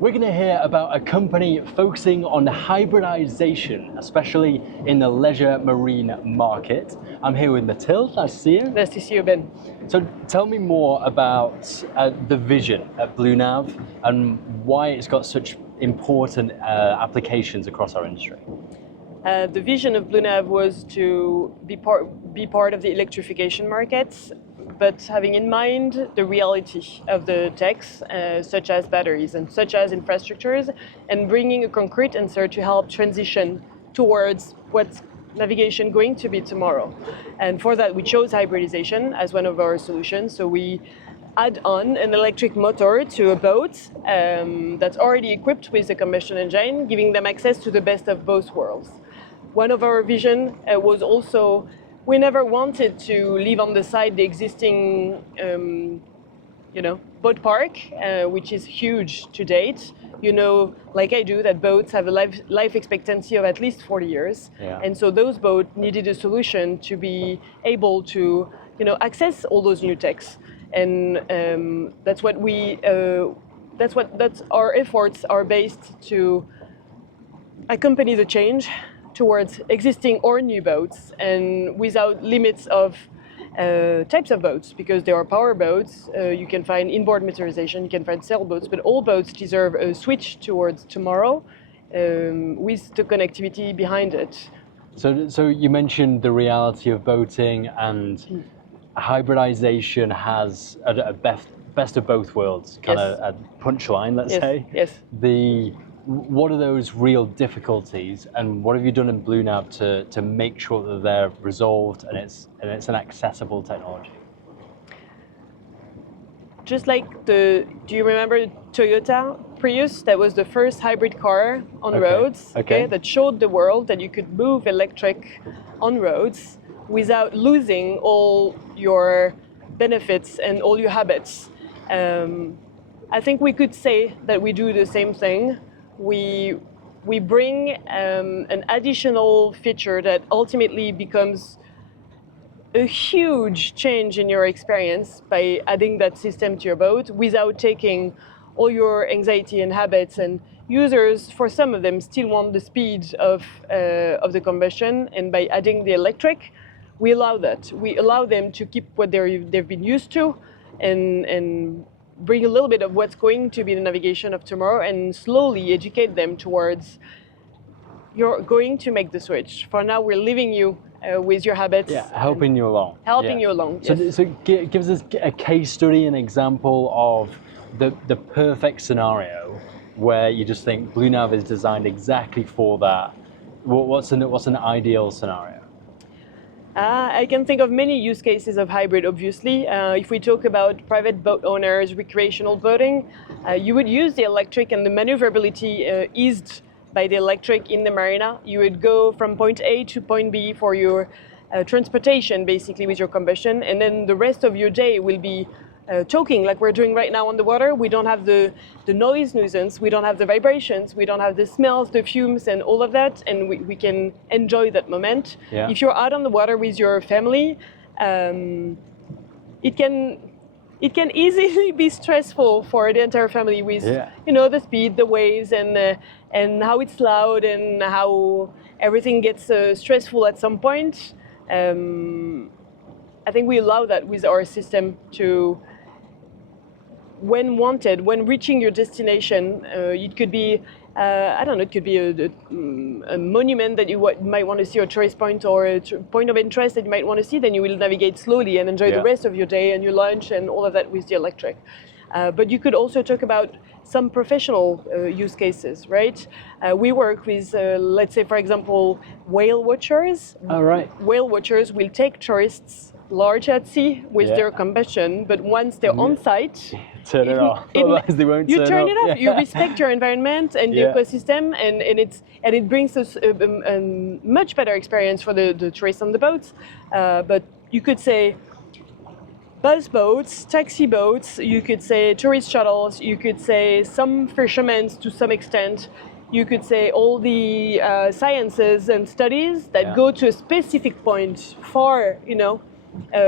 we're going to hear about a company focusing on hybridization, especially in the leisure marine market. I'm here with Matilde. Nice to see you. Nice to see you, Ben. So tell me more about the vision at BlueNav and why it's got such important applications across our industry. The vision of BlueNav was to be part of the electrification markets, but having in mind the reality of the techs, such as batteries and such as infrastructures, and bringing a concrete answer to help transition towards what's navigation going to be tomorrow. And for that, we chose hybridization as one of our solutions. So we add on an electric motor to a boat that's already equipped with a combustion engine, giving them access to the best of both worlds. One of our vision was also, we never wanted to leave on the side the existing boat park, which is huge to date. You know, like I do, that boats have a life expectancy of at least 40 years. Yeah. And so those boats needed a solution to be able to, access all those new techs. And that's what our efforts are based to accompany the change towards existing or new boats, and without limits of types of boats, because there are power boats, you can find inboard motorization, you can find sailboats, but all boats deserve a switch towards tomorrow with the connectivity behind it. So you mentioned the reality of boating, and hybridization has a best of both worlds, kind of a punchline, let's say. Yes. What are those real difficulties, and what have you done in BlueNav to make sure that they're resolved and it's an accessible technology? Just like do you remember Toyota Prius? That was the first hybrid car on roads, that showed the world that you could move electric on roads without losing all your benefits and all your habits. I think we could say that we do the same thing. We bring an additional feature that ultimately becomes a huge change in your experience by adding that system to your boat without taking all your anxiety and habits. And users, for some of them, still want the speed of the combustion, and by adding the electric, we allow that. We allow them to keep what they've been used to, and bring a little bit of what's going to be the navigation of tomorrow, and slowly educate them towards, you're going to make the switch. For now, we're leaving you with your habits. Yeah, helping you along. You along, yes. So give us a case study, an example of the perfect scenario where you just think BlueNav is designed exactly for that. What's an ideal scenario? I can think of many use cases of hybrid, obviously. If we talk about private boat owners, recreational boating, you would use the electric, and the maneuverability eased by the electric in the marina. You would go from point A to point B for your transportation, basically, with your combustion, and then the rest of your day will be talking like we're doing right now on the water. We don't have the noise nuisance, we don't have the vibrations, we don't have the smells, the fumes, and all of that, and we can enjoy that moment. Yeah. If you're out on the water with your family, it can easily be stressful for the entire family with the speed, the waves, and how it's loud, and how everything gets stressful at some point. I think we allow that with our system to, when wanted, when reaching your destination, it could be, it could be a monument that you might want to see, or a tourist point, or a point of interest that you might want to see, then you will navigate slowly and enjoy the rest of your day and your lunch and all of that with the electric. But you could also talk about some professional use cases, right? We work with, let's say, for example, whale watchers. All right. Whale watchers will take tourists large at sea with their combustion, but once they're on site, turn it off. Otherwise they won't turn it off. Yeah. You respect your environment and the ecosystem, and it brings us a much better experience for the tourists on the boats. But you could say buzz boats, taxi boats, you could say tourist shuttles, you could say some fishermen to some extent, you could say all the sciences and studies that go to a specific point far,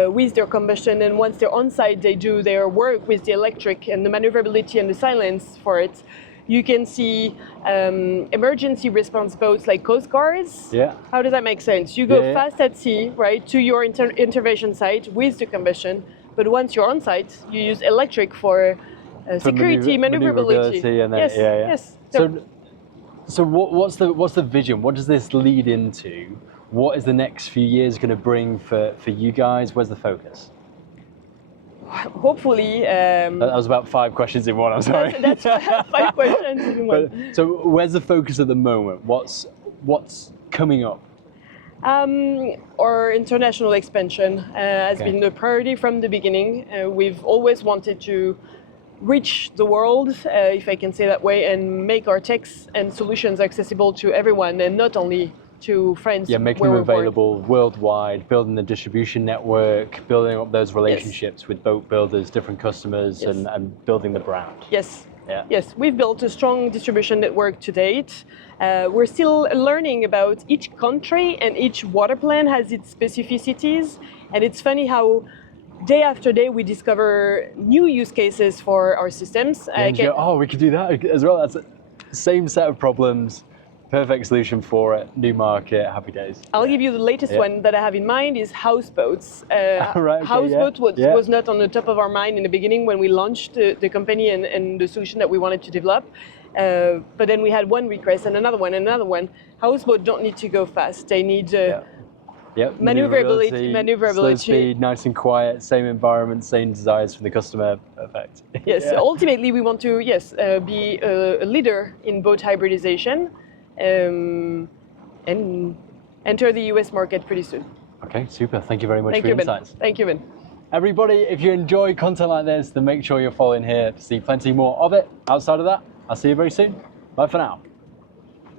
with their combustion, and once they're on site, they do their work with the electric and the maneuverability and the silence for it. You can see emergency response boats like coast guards. Yeah. How does that make sense? You go Yeah. fast at sea, right, to your intervention site with the combustion, but once you're on site, you use electric for security, maneuverability. And then, yes, yeah. yes. So what's the vision? What does this lead into? What is the next few years going to bring for you guys? Where's the focus? Hopefully. That was about 5 questions in one. I'm sorry. That's 5 questions in one. So where's the focus at the moment? What's coming up? Our international expansion has been the priority from the beginning. We've always wanted to reach the world, if I can say that way, and make our techs and solutions accessible to everyone, and not only to France. Yeah, making them available worldwide, building the distribution network, building up those relationships with boat builders, different customers, and building the brand. Yes. Yeah. Yes, we've built a strong distribution network to date. We're still learning about each country, and each water plan has its specificities. And it's funny how day after day we discover new use cases for our systems. And you go, oh, we could do that as well. That's the same set of problems, perfect solution for it, new market, happy days. I'll give you the latest one that I have in mind is houseboats. Houseboat was not on the top of our mind in the beginning when we launched the company and the solution that we wanted to develop. But then we had one request and another one and another one. Houseboats don't need to go fast. They need maneuverability. Slow speed, nice and quiet, same environment, same desires from the customer. Perfect. Yes, ultimately we want to be a leader in boat hybridization and enter the US market pretty soon. Okay, super. Thank you very much for your insights. Thank you, Ben. Everybody, if you enjoy content like this, then make sure you're following here to see plenty more of it. Outside of that, I'll see you very soon. Bye for now.